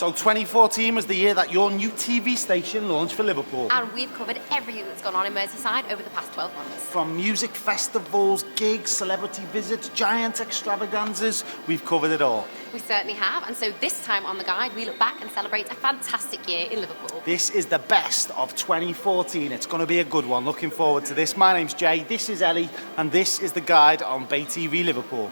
So 2014 was the year that your new TV station launched for Liverpool. And we've covered everything that's gone on in Merseyside over the past 12 months. From music festivals, gigs, celebrity visits, giant extravaganzas, we've covered it all. We certainly have, and so this time on The Guide, we look back and celebrate a fantastic year in Liverpool. This is the best of 2014. It's going to be a good one. Looking forward to this. My name's Jay, this is Ellie, and this is The Guide on Bay TV Liverpool.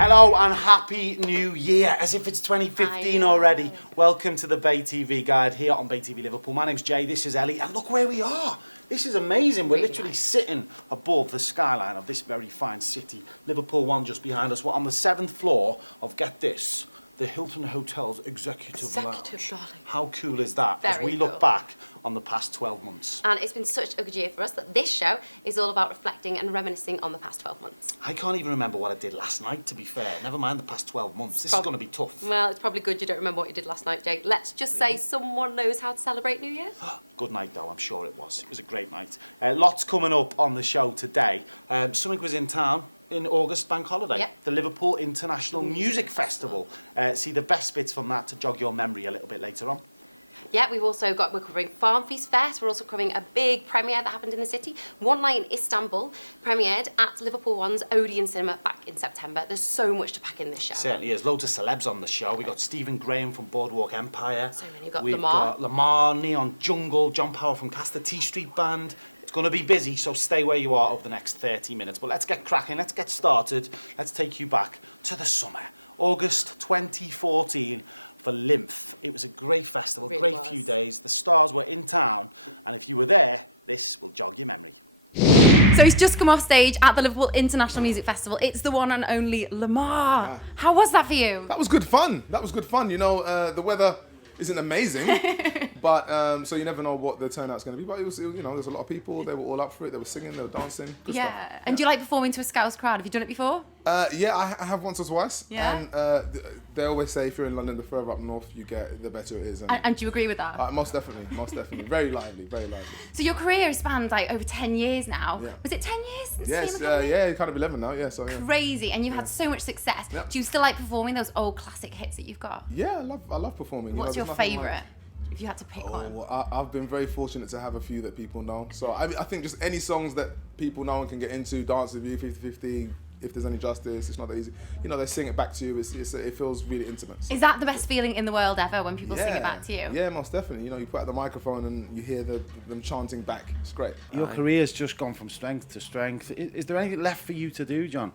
Hello and happy new year, as if it's 2015 already. Welcome to the Bay TV Guide here on Bay TV Liverpool. My name's Jay, this is Ellie, and look where we are. This is amazing. We're literally sitting above the skyline of this very fine city. Liverpool One just behind us. We're on the 7th floor of, get this, the Hilton Hotel's Executive Lounge. Darling. How cool is that? Very as we look back on the past 12 months. And it's been such a good year for us that this show is all about reflecting and reminiscing on the past 12 months. I can't even remember what I did last night, to be fair. Never mind the past 12 months. This is going to be tough. Well, it's probably good you don't remember what you did last night, Jake. Let's just say someone knows how to celebrate New Year. Good night, though, I'm sure it was. It was a great night. Lots coming up on the show today. Something was in town in August bank holiday. Yep. The Liverpool International Music Festival. See the best bits from that to jog your memory a little bit later on. Yeah, we're covering Farm Feast Fest. We're also covering a big premiere that happened in the city. One Night in Istanbul premiered at Liverpool One's Odeon Cinema back in September. There's so much to pack in this show. Certainly is. Loads of celebs on the show. We got Stephen Graham from Boardwalk Empire. So many. We've got Lamar, Neon Jungle, John Power from Castor T Street Band. It's going to be busy, so stay where you are over the next 30 minutes. But let's get cracking, let's get started. Let's take you back to the summer. August 2014 for LIMF. It was a great festival, Really great few days. The stars were in town, and if you were there, this will jog your memory. So he's just come off stage at the Liverpool International Music Festival. It's the one and only Lamar. How was that for you? That was good fun. You know, the weather isn't amazing, but so you never know what the turnout's going to be. But it was, you know, there's a lot of people. They were all up for it. They were singing, they were dancing. Good stuff. And do you like performing to a Scouse crowd? Have you done it before? Yeah, I have once or twice. Yeah. And they always say if you're in London, the further up north you get, the better it is. And do you agree with that? Most definitely. Very lively, very lively. So your career has spanned like over 10 years now. Yeah. Was it 10 years since Yes, Academy? yeah, kind of 11 now. Yeah, so yeah. Crazy, and you've had so much success. Yep. Do you still like performing those old classic hits that you've got? Yeah, I love performing. What's you know, your there's nothing favourite? If you had to pick one. Well, I've been very fortunate to have a few that people know. So I think just any songs that people know and can get into, dance with you, 50-50, if there's any justice, it's not that easy. You know, they sing it back to you. It feels really intimate. So. Is that the best feeling in the world ever when people sing it back to you? Yeah, most definitely. You know, you put out the microphone and you hear them chanting back. It's great. Your career's just gone from strength to strength. Is there anything left for you to do, John?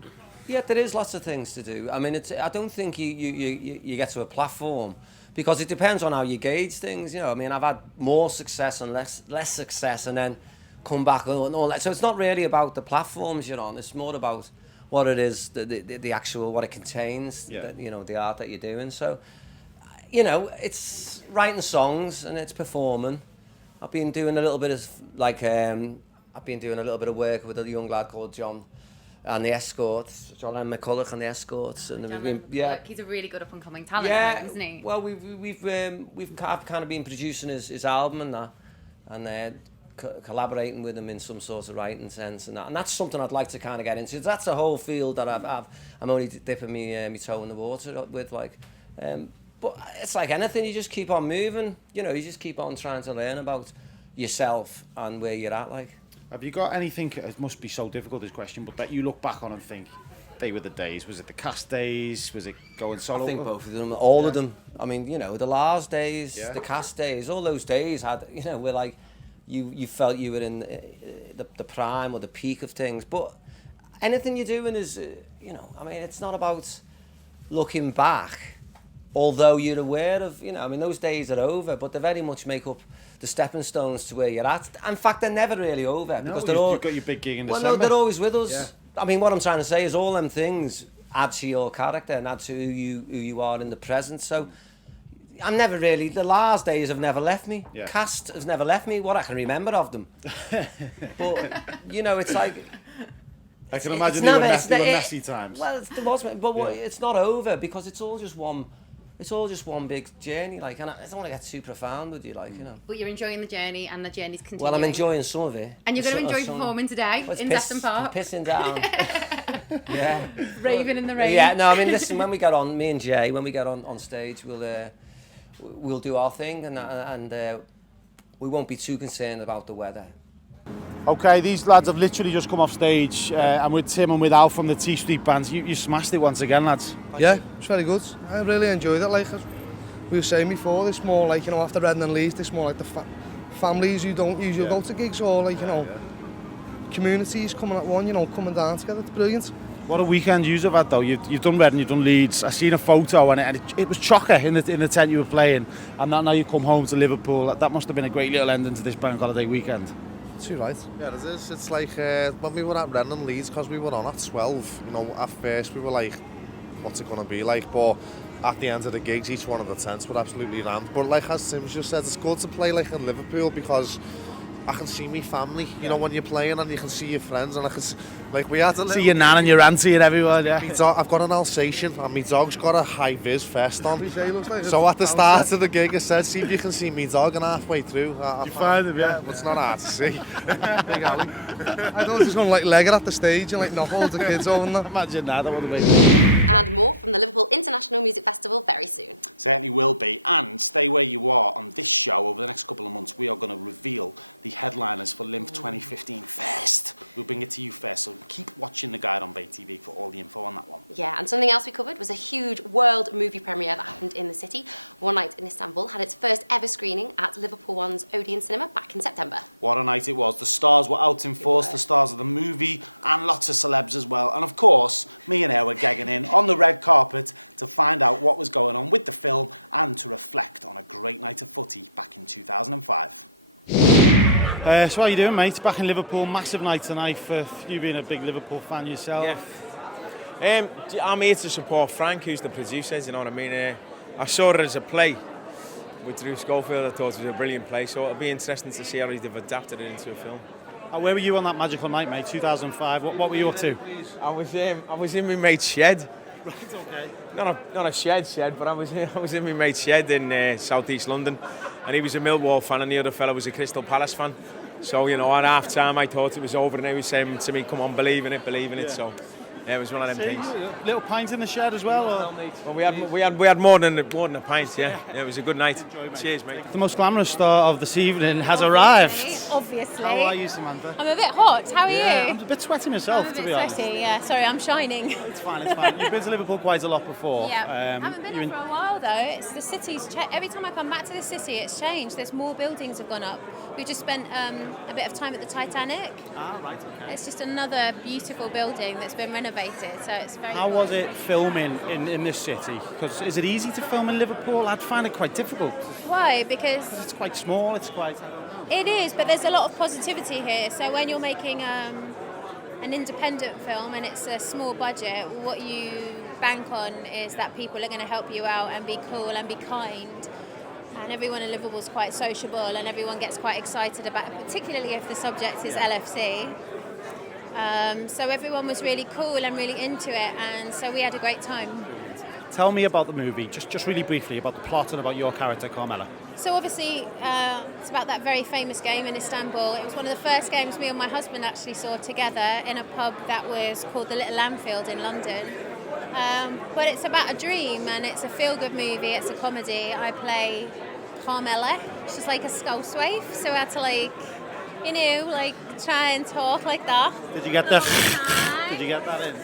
Yeah, there is lots of things to do. I mean, I don't think you get to a platform because it depends on how you gauge things. You know, I mean, I've had more success and less success, and then come back and all that. So it's not really about the platforms you're on. It's more about what it is, the actual what it contains. Yeah. You know, the art that you're doing. So, you know, it's writing songs and it's performing. I've been doing a little bit of work with a young lad called John and the Escorts, John and McCulloch and the Escorts, and Look, he's a really good up and coming talent, isn't he? Well, we've kind of been producing his album and that, and collaborating with him in some sort of writing sense and that, and that's something I'd like to kind of get into. That's a whole field that I'm only dipping me toe in the water with, like. But it's like anything, you just keep on moving. You know, you just keep on trying to learn about yourself and where you're at, like. Have you got anything, it must be so difficult this question, but that you look back on and think, they were the days? Was it the cast days? Was it going solo? I think both of them, all of them. I mean, you know, the Lars days, the cast days, all those days had, you know, were like, you felt you were in the prime or the peak of things. But anything you're doing is, you know, I mean, it's not about looking back, although you're aware of, you know, I mean, those days are over, but they very much make up the stepping stones to where you're at. In fact, they're never really over because they're all. You've got your big gig in Well, December. no, they're always with us. Yeah. I mean, what I'm trying to say is all them things add to your character and add to who you are in the present. So I'm never really, the last days have never left me. Yeah. Cast has never left me, what I can remember of them. But, you know, it's like... I can imagine they were messy times. Well, there was, but it's not over because it's all just one big journey, like, and I don't want to get too profound with you, like, you know. But you're enjoying the journey, and the journey's continuing. Well, I'm enjoying some of it. And you're going to enjoy performing today in Desmond Park. Pissing down. Yeah. Raving in the rain. Yeah, no, I mean, listen, when we get on, me and Jay, when we get on stage, we'll do our thing, and we won't be too concerned about the weather. Okay, these lads have literally just come off stage, and with Tim and with Al from the T Street bands, you smashed it once again, lads. Yeah, it's very good. I really enjoyed it. Like we were saying before, it's more like, you know, after Hynd and Leeds, it's more like the families who don't usually go to gigs, or like, you know, communities coming at one, you know, coming down together. It's brilliant. What a weekend you've had though. You've done Reading, you've done Leeds. I seen a photo and it was chocker in the tent you were playing, and now you come home to Liverpool. That must have been a great little ending to this bank holiday weekend. Too right. Yeah, it is. It's like when we were at Reading and Leeds, because we were on at 12, you know, at first we were like, what's it going to be like? But at the end of the gigs, each one of the tents were absolutely rammed. But like as Tim's just said, it's good to play like in Liverpool because I can see me family, you know, when you're playing, and you can see your friends, and I can see, like, we had a little... See your nan and your auntie and everyone, yeah. I've got an Alsatian, and my dog's got a high-vis vest on. Like so at the start of the gig, I said, see if you can see me dog, and halfway through... You find him, yeah. But it's not hard to see. Big Ali. I thought he was going to like leg it at the stage and like knock all the kids over and that. Imagine that would have been... And more from the Liverpool International Music Festival very soon. Certainly will be. And stay where you are on this show. Over the next couple of months, we are going to reveal the headliners for LIMF 2015 Fest. We'll bring it to you first, so keep watching the guide on Bay TV for all the info on that one. Yeah, and something else we covered was a huge world movie premiere that happened in the city. One Night in Istanbul had its first ever screening at Liverpool One's Odeon Cinema back in September. What a night it was. The stars were out in force, the stars of the movie, and lots of celebs as well. And of course, me and her were gagging in on the red carpet to find out what was going on with the film and to reflect on a great night of footy back in 2005. So how are you doing, mate? Back in Liverpool, massive night tonight for you being a big Liverpool fan yourself. Yeah. I'm here to support Frank, who's the producer, you know what I mean? I saw it as a play with Drew Schofield. I thought it was a brilliant play, so it'll be interesting to see how they've adapted it into a film. Where were you on that magical night, mate, 2005? What were you up to? I was in my mate's shed. Right, okay. Not a shed, but I was in my mate's shed in South East London, and he was a Millwall fan, and the other fellow was a Crystal Palace fan. So, you know, at half time I thought it was over, and he was saying to me, "Come on, believe in it." So, yeah, it was one of them things. Little pint in the shed as well. Or? Well, we had more than a pint. Yeah, it was a good night. Cheers, mate. The most glamorous star of this evening has arrived. Obviously. How are you, Samantha? I'm a bit hot. How are you? I'm a bit sweaty myself, I'm a to bit be honest. sweaty, yeah. Sorry, I'm shining. It's fine. You've been to Liverpool quite a lot before. Yeah. I haven't been here for a while though. It's the city's every time I come back to the city, it's changed. There's more buildings have gone up. We just spent a bit of time at the Titanic. Ah, right. Okay. It's just another beautiful building that's been renovated. So it's very. How was it filming in this city? Because is it easy to film in Liverpool? I'd find it quite difficult. Why? Because it's quite small. It's quite. It is, but there's a lot of positivity here. So when you're making an independent film and it's a small budget, what you bank on is that people are going to help you out and be cool and be kind. And everyone in Liverpool is quite sociable, and everyone gets quite excited about it, particularly if the subject is LFC. So everyone was really cool and really into it, and so we had a great time. Tell me about the movie, just really briefly, about the plot and about your character, Carmela. So obviously, it's about that very famous game in Istanbul. It was one of the first games me and my husband actually saw together in a pub that was called the Little Anfield in London. But it's about a dream, and it's a feel-good movie, it's a comedy. I play Carmela. She's like a scousewave, so I had to try and talk like that. Did you get Did you get that in?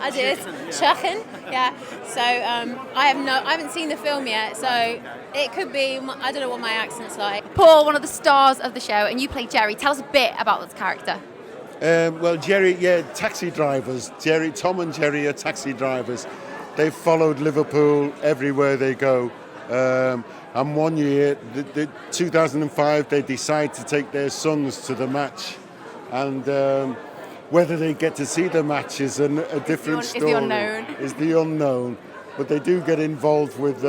I did. Chucking, yeah. So I haven't seen the film yet, so it could be. I don't know what my accent's like. Paul, one of the stars of the show, and you play Jerry. Tell us a bit about this character. Well, Jerry, taxi drivers. Tom and Jerry are taxi drivers. They've followed Liverpool everywhere they go. And one year, 2005, they decide to take their sons to the match. And Whether they get to see the match is a different story. Is the unknown. Is the unknown. But they do get involved with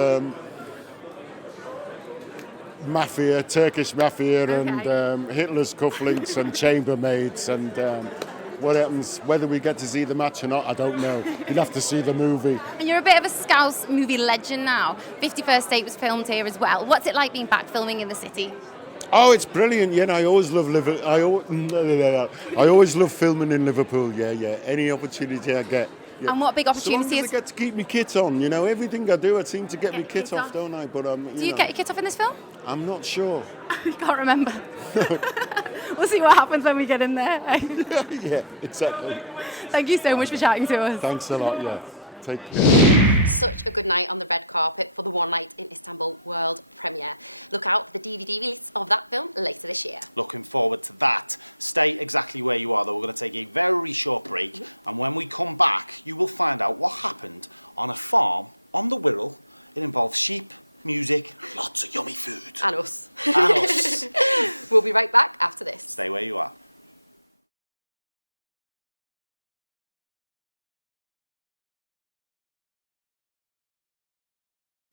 mafia, Turkish mafia, and Hitler's cufflinks and chambermaids, and what happens, whether we get to see the match or not, I don't know. You'd have to see the movie. And you're a bit of a Scouse movie legend now. 51st Date was filmed here as well. What's it like being back filming in the city? Oh, it's brilliant. Yeah, I always love I always love filming in Liverpool. Yeah. Any opportunity I get. Yeah. And what big opportunity so long as I get to keep my kit on, everything I do, I seem to get my kit off, don't I? But do you get your kit off in this film? I'm not sure. I can't remember. We'll see what happens when we get in there. Yeah, exactly. Thank you so much for chatting to us. Thanks a lot. Yeah, take care. Such a good night on the red carpet for the One Night in Istanbul world premiere. Look out for the DVD release of that film later this year. Looking forward to that. Stay exactly where you are, though. We're going to take a very short break, and when we come back, you will find out what happened on a farm on the Wirral. It involves sheep, music, lots of yummy food. And us. And us. We'll be right back after this. Stay where you are.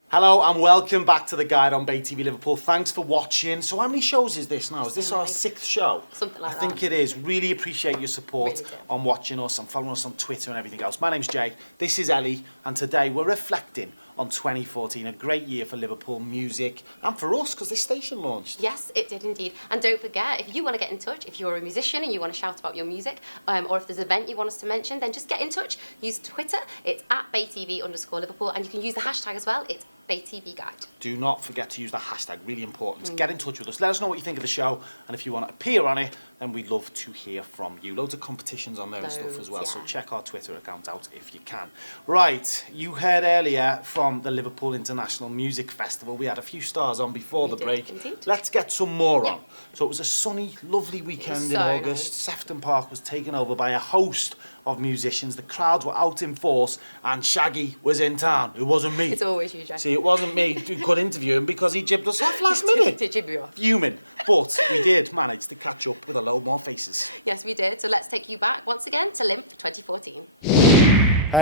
Hello and welcome back to the Guide on Bay TV Liverpool. Thanks for watching. So how many shows is this now? Is this our 6th show? Something like that. I think it is. Really appreciate your support Really do. on watching us and following us on Twitter and everything else. My name's Jay, this is Ellie, and today we're reflecting on 2014, a great year for Liverpool music and for us because this station launched. Yes, it did indeed. And don't forget, if you want to get in touch, if you're a musician and you want to shout about your music, or if there's an event you want us to mention, then just get in touch. Use Twitter. It's @BayTV_Liverpool, and you can use the hashtag as well. It's BayTV Guide. Do not forget to use the hashtag, really important. Get in touch with us. Let us know what you think of the show, and if you want to appear on it, then we'd love to hear from you. Loads of competitions on there and stuff as well, so check our Twitter account out if you can. Right, you heard earlier from the Liverpool International Music Festival. We had a few stars on before the break. Indeed. Let's get some more on. So it was a sunny, lovely weekend in so August. Sefton Park was taken over by a host of musicians. The crowds were out in force, and Shaggy was in town. It wasn't me. It's always you, Jay. See, it wasn't me who could interview him because he jibbed us off last minute. Did jib you off? Fuming. But we did manage to catch up with a load more faces. Yes, we did. So let's take you back once again to LIMF 2014.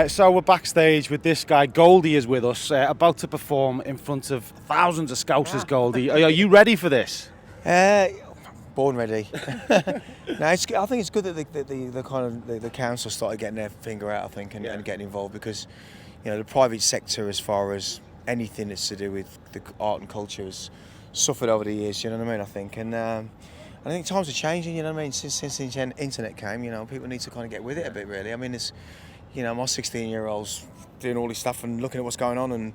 So we're backstage with this guy. Goldie is with us, about to perform in front of thousands of Scousers. Goldie, are you ready for this? Born ready. No, I think it's good that the council started getting their finger out, I think, and getting involved, because the private sector, as far as anything that's to do with the art and culture, has suffered over the years. You know what I mean? I think, and I think times are changing. You know what I mean? Since the internet came, people need to kind of get with it a bit. Really, I mean, it's my 16-year-old's doing all this stuff and looking at what's going on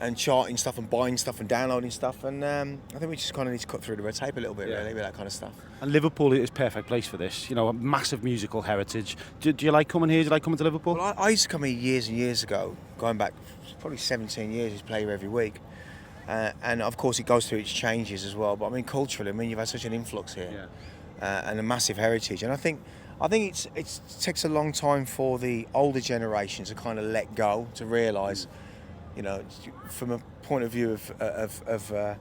and charting stuff and buying stuff and downloading stuff, and I think we just kind of need to cut through the red tape a little bit, really, with that kind of stuff. And Liverpool is a perfect place for this. A massive musical heritage. Do you like coming here? Do you like coming to Liverpool? Well, I used to come here years and years ago, going back probably 17 years. I used to play here every week, and of course it goes through its changes as well. But I mean, culturally, you've had such an influx here, and a massive heritage, and I think it takes a long time for the older generation to kind of let go, to realise, from a point of view of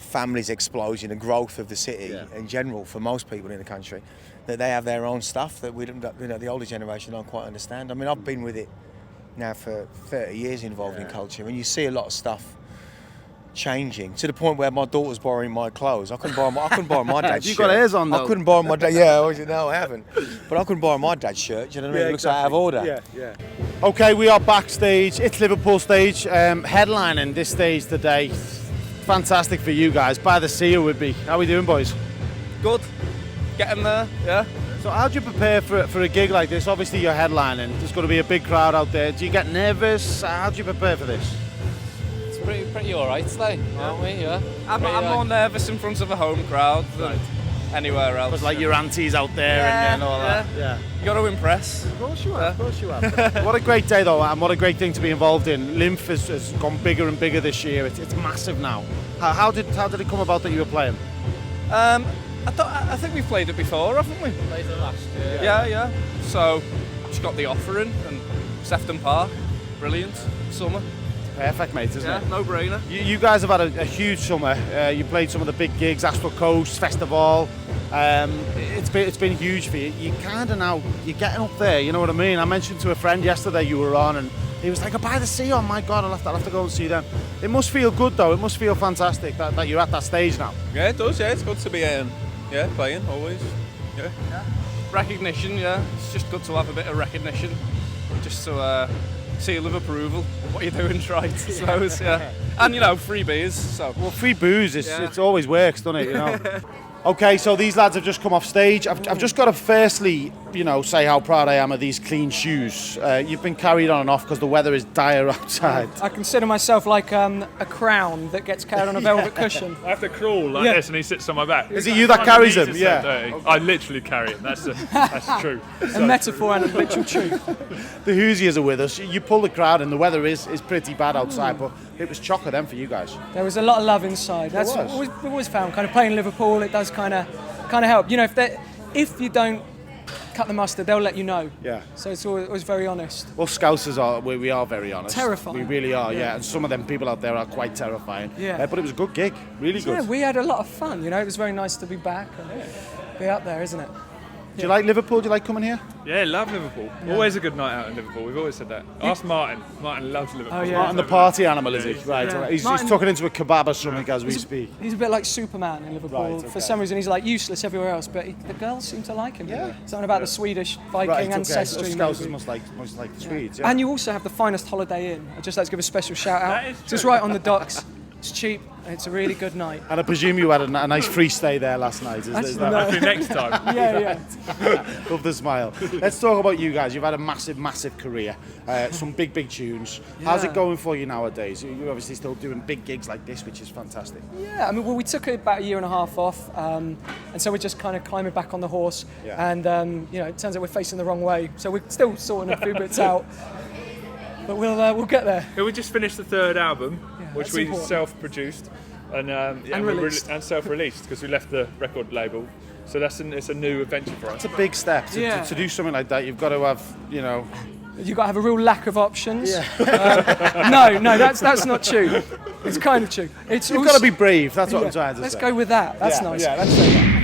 families' explosion and growth of the city in general, for most people in the country, that they have their own stuff that we don't, the older generation don't quite understand. I mean, I've been with it now for 30 years involved in culture, and you see a lot of stuff changing to the point where my daughter's borrowing my clothes. I couldn't borrow my dad's shirt. You got hairs on though. I couldn't borrow my dad. Yeah, no, I haven't. But I couldn't borrow my dad's shirt. Do you know what I mean? It looks like out of order. Yeah. Okay, we are backstage. It's Liverpool stage, headlining this stage today. Fantastic for you guys. By the sea it would be. How are we doing, boys? Good. Getting there. Yeah. So how do you prepare for a gig like this? Obviously you're headlining. There's going to be a big crowd out there. Do you get nervous? How do you prepare for this? Pretty all right today, aren't we? Yeah. I'm more nervous in front of a home crowd than anywhere else. Because your aunties out there and all that. Yeah. You got to impress. Of course you have. Of course you have. What a great day though, and what a great thing to be involved in. LIMF has gone bigger and bigger this year. It's massive now. How did it come about that you were playing? I think we've played it before, haven't we? Played it last year. Yeah. So just got the offer in, and Sefton Park, brilliant summer. Perfect, mate, isn't it? No brainer. You guys have had a huge summer. You played some of the big gigs, Astral Coast, Festival. It's been huge for you. You kind of now, you're getting up there, you know what I mean? I mentioned to a friend yesterday you were on, and he was like, by the sea, oh my God, I'll have to go and see them. It must feel good though, it must feel fantastic that you're at that stage now. Yeah, it does, yeah, it's good to be playing, always. Yeah. Recognition, yeah, it's just good to have a bit of recognition, just to seal of approval, what you're doing right, I suppose, yeah. And, you know, free beers, so. Well, free booze, it always works, doesn't it, you know? Okay, so these lads have just come off stage. I've just got to firstly, you know, say how proud I am of these clean shoes. You've been carried on and off because the weather is dire outside. I consider myself like a crown that gets carried on a velvet cushion. I have to crawl like this and he sits on my back. Is it you that carries him? Yeah. I literally carry him, that's true. A metaphor and a literal truth. The Hoosiers are with us. You pull the crowd and the weather is pretty bad outside, but it was chocker then for you guys. There was a lot of love inside. That's what we've always found. Kind of playing Liverpool, it does kind of help. You know, if you don't cut the mustard, they'll let you know. Yeah. So it's always very honest. Well, Scousers we are very honest. Terrifying. We really are, yeah. And some of them people out there are quite terrifying. Yeah. But it was a good gig, really good. Yeah, we had a lot of fun. You know, it was very nice to be back and be out there, isn't it? Do you like Liverpool? Do you like coming here? Yeah, love Liverpool. Yeah. Always a good night out in Liverpool. We've always said that. Ask Martin. Martin loves Liverpool. Oh, yeah. Martin the party animal, is he? Right. Yeah. He's Martin, tucking into a kebab or something as we speak. He's a bit like Superman in Liverpool. Right, okay. For some reason, he's like useless everywhere else, but the girls seem to like him. Yeah. Something about the Swedish Viking ancestry. Scousers must like the Swedes. Yeah. And you also have the finest holiday inn. I'd just like to give a special shout out. Just right on the docks. It's cheap. It's a really good night. And I presume you had a nice free stay there last night. Is that Hopefully next time. Yeah. Love the smile. Let's talk about you guys. You've had a massive career. Some big tunes. How's it going for you nowadays? You're obviously still doing big gigs like this, which is fantastic. Yeah, I mean, well, we took about a year and a half off, and so we're just kind of climbing back on the horse. Yeah. And you know, it turns out we're facing the wrong way, so we're still sorting a few bits out. But we'll get there. Yeah, we just finished the third album, which we important. self-produced and released. and self-released because we left the record label. So it's a new adventure for us. It's a big step to do something like that. You've got to have, you know. You've got to have a real lack of options. Yeah. No, that's not true. It's kind of true. You've got to be brave. That's what I'm trying to say. Let's go with that. That's nice. Yeah, let's do that.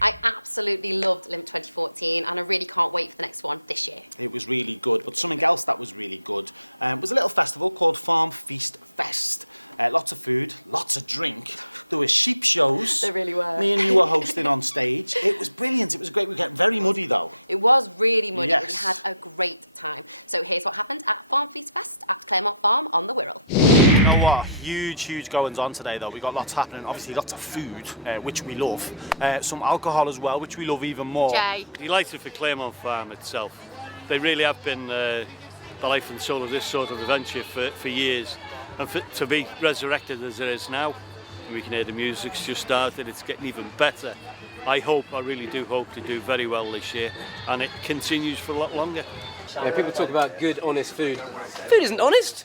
I absolutely loved LIMF 2014 and I really can't wait for the next one this year. It was really good, but something else that was really good was a little festival called Farm Feast Fest. Lots of food, lots of drink. There were sheep shows. There really were. Me and you were hosting on stage. It was brilliant. It was great. We got very muddy though. It was really muddy, Yes. but we had a great time. So here's what happened at Farm Feast Fest at Claremont Farm on the Wirral. You know what? Huge goings on today though. We got lots happening. Obviously lots of food, which we love. Some alcohol as well, which we love even more. Jay. Delighted for Claremont Farm itself. They really have been the life and soul of this sort of adventure for years. And to be resurrected as it is now, we can hear the music's just started, it's getting even better. I really do hope to do very well this year, and it continues for a lot longer. Yeah, people talk about good, honest food. Food isn't honest.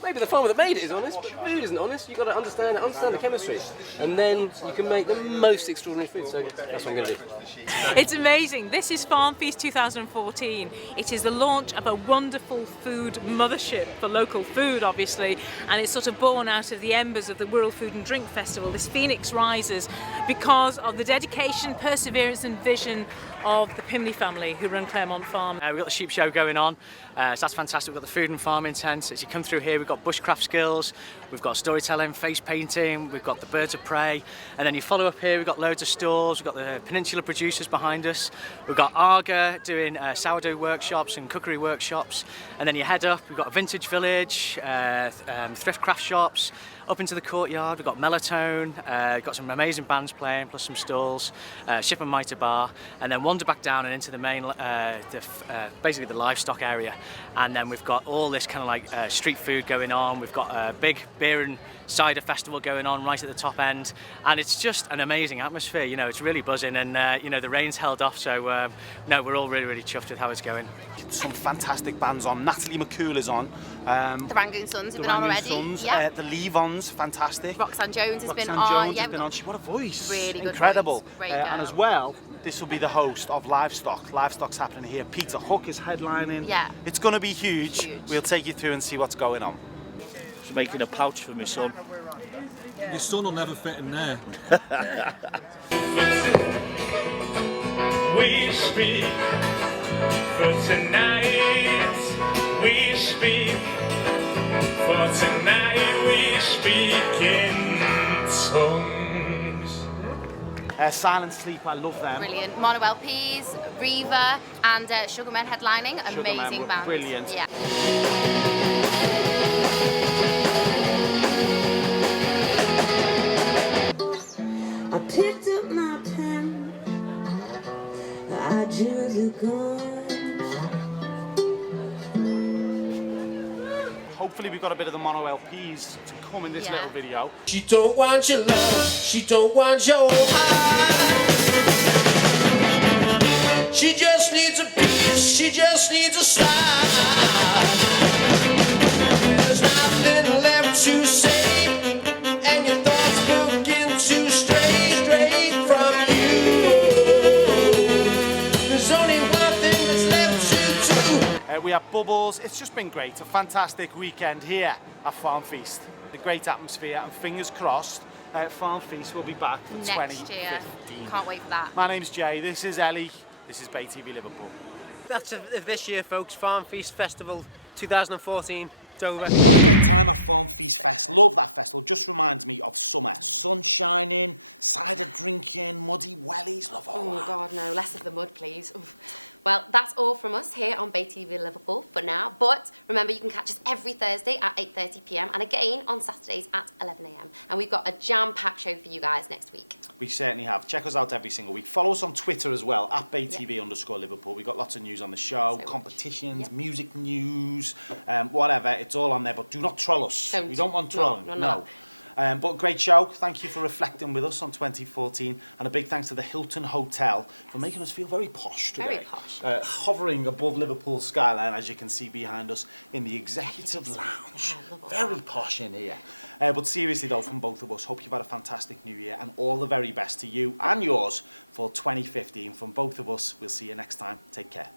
Maybe the farmer that made it is honest, but food isn't honest. You've got to understand the chemistry, and then you can make the most extraordinary food. So that's what I'm going to do. It's amazing. This is Farm Feast 2014. It is the launch of a wonderful food mothership for local food, obviously, and it's sort of born out of the embers of the Wirral Food and Drink Festival. This phoenix rises because of the dedication, perseverance and vision of the Pimley family who run Claremont Farm. We've got the sheep show going on, so that's fantastic. We've got the food and farming tent. As you come through here, we've got bushcraft skills, we've got storytelling, face painting, we've got the birds of prey, and then you follow up here, we've got loads of stalls, we've got the Peninsula producers behind us, we've got Arga doing sourdough workshops and cookery workshops, and then you head up, we've got a vintage village, thrift craft shops. Up into the courtyard, we've got Melotone, got some amazing bands playing, plus some stalls, Ship and Mitre Bar, and then wander back down and into the main, basically the livestock area. And then we've got all this kind of like street food going on. We've got a big beer and cider festival going on right at the top end, and it's just an amazing atmosphere. You know, it's really buzzing, and you know, the rain's held off, so no, we're all really chuffed with how it's going. Some fantastic bands on. Natalie McCool is on. The Rangoon Sons have been on already. Sons, yeah. The Levons, fantastic. Roxanne Jones has been on. Jones has been on. What a voice! Really good Incredible. voice. Great And as well, this will be the host of Livestock. Livestock's happening here. Peter Hook is headlining. Yeah. It's going to be huge. We'll take you through and see what's going on. Just making a pouch for my son. Your son will never fit in there. We speak for tonight. We speak for tonight. We speak in tongues. Silent Sleep, I love them. Brilliant. Mono LPs, Riva, and Sugarmen headlining. Amazing band. Brilliant. Yeah. I picked up my pen, I drew the gun. Hopefully we've got a bit of the mono LPs to come in this little video. She don't want your love, she don't want your heart. She just needs a piece, she just needs a start. There's nothing left to say, and your thoughts begin to stray straight from you. There's only one thing that's left to do. We have Bubbles. It's just been great. A fantastic weekend here at Farm Feast. A great atmosphere, and fingers crossed, Farm Feast will be back for Next 2015. year. Can't wait for that. My name's Jay. This is Ellie. This is Bay TV Liverpool. That's this year, folks. Farm Feast Festival 2014. It's over. What a great time at Farm Feast Fest. Love that festival. Just reminds me of summer. Sun shining, cider drinking, muddy wellies. Love all that. Oh God, no, less of the mud, please. Oof. Well, that's all from us here on Bay TV Liverpool for now. But remember, you can catch us every Thursday at 8:30 p.m. and again on Saturdays at 11 a.m. And we've got a jam-packed show for you guys next week. We certainly have. Check us out every single week. Follow us on Twitter as well, at BayTV_Liverpool. We've got lots of news on the show, competitions, music news, whatever. It's all on there, but do not troll us. We don't want trolling. No. But great show. Thank you for reflecting with us on 2014. And a big thanks to the Hilton Hotel for making us feel very posh today. Very posh. Hovering above Liverpool's skyline, as you can see behind us, in the Executive Lounge. Very posh in here. But seriously though, from both of us, hope you've had a fantastic new year and all the very best to you and yours for 2015. From both of us, we'll see you next time. Take care.